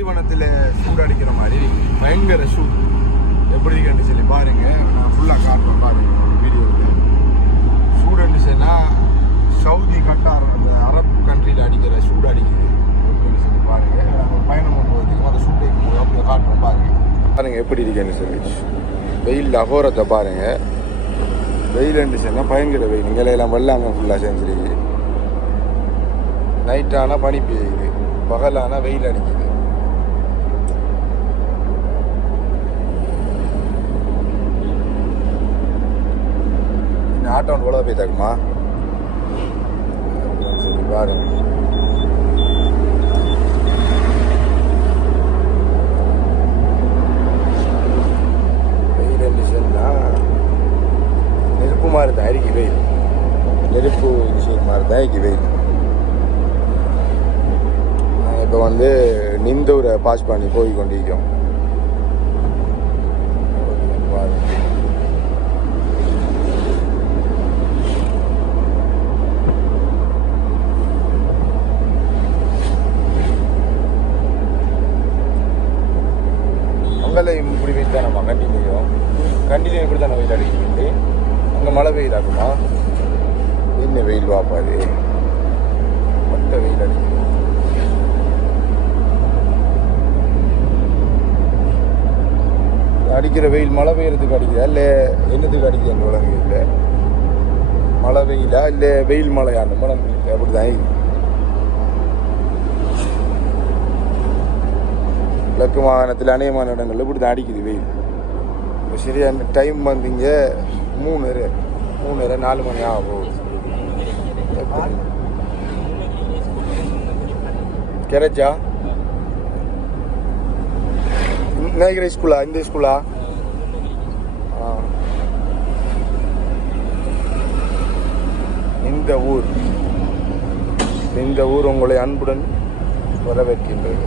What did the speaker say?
பாலைவனத்தில் சூடு அடிக்கிற மாதிரி பயங்கர சூடு எப்படி இருக்குன்னு சொல்லி பாருங்க. நான் ஃபுல்லாக காட்டுறேன் பாருங்க ஒரு வீடியோவில். சூடுன்னு சொன்னால் சவுதி கட்டார் அந்த அரபு கண்ட்ரியில் அடிக்கிற சூடு அடிக்குது எப்படின்னு சொல்லி பாருங்க. நாங்கள் பயணம் பண்ணுவதுக்கு அந்த சூடு அடிக்கும்போது அப்படியே காட்டுறோம் பாருங்க. பாருங்க எப்படி இருக்கேன்னு சொல்லி வெயில் அகோரத்தை பாருங்க. வெயில் சொன்னால் பயங்கர வெயில். இங்கெல்லாம் வெள்ளாங்க ஃபுல்லாக செஞ்சிருக்கு. நைட்டானால் பனி பெய்யுது, பகலானால் வெயில் அடிக்குது. ஆட்டோ போல போய் தாக்குமா சரி பாருங்க. வெயில் இருந்துச்சுன்னா நெருப்பு மாதிரி தான் இருக்கு வெயில். நெருப்பு விஷயம் மாதிரி தான் இருக்கு வெயில். இப்போ வந்து நிந்தூரை பாஸ் பண்ணி போய் கொண்டிருக்கோம். அங்கெல்லாம் இப்படி வெயில் தான் நம்ம கண்டினியூ இப்படி தானே வெயில் அடிக்கிட்டு. அங்கே மழை பெய்யுதாக்குமா என்ன வெயில் வாப்பாது மொத்த வெயில் அடிக்குது. அடிக்கிற வெயில் மழை பெய்யறதுக்கு அடிக்குதா இல்லை என்னதுக்கு அடிக்குது அந்த உலகம் இல்லை. மழை வெயிலா இல்லை வெயில் மழையா அந்த மழை வெயில் அப்படி தான். கிழக்கு மாகாணத்தில் அநேகமான இடங்கள்ல இப்படி தான் அடிக்குது வெயில். இப்போ சரியான டைம் வந்தீங்க 3:30 4 மணி ஆகும். கிடைச்சா நினைக்கிற ஸ்கூலா இந்த ஸ்கூலா இந்த ஊர் உங்களை அன்புடன் வரவேற்கின்றது.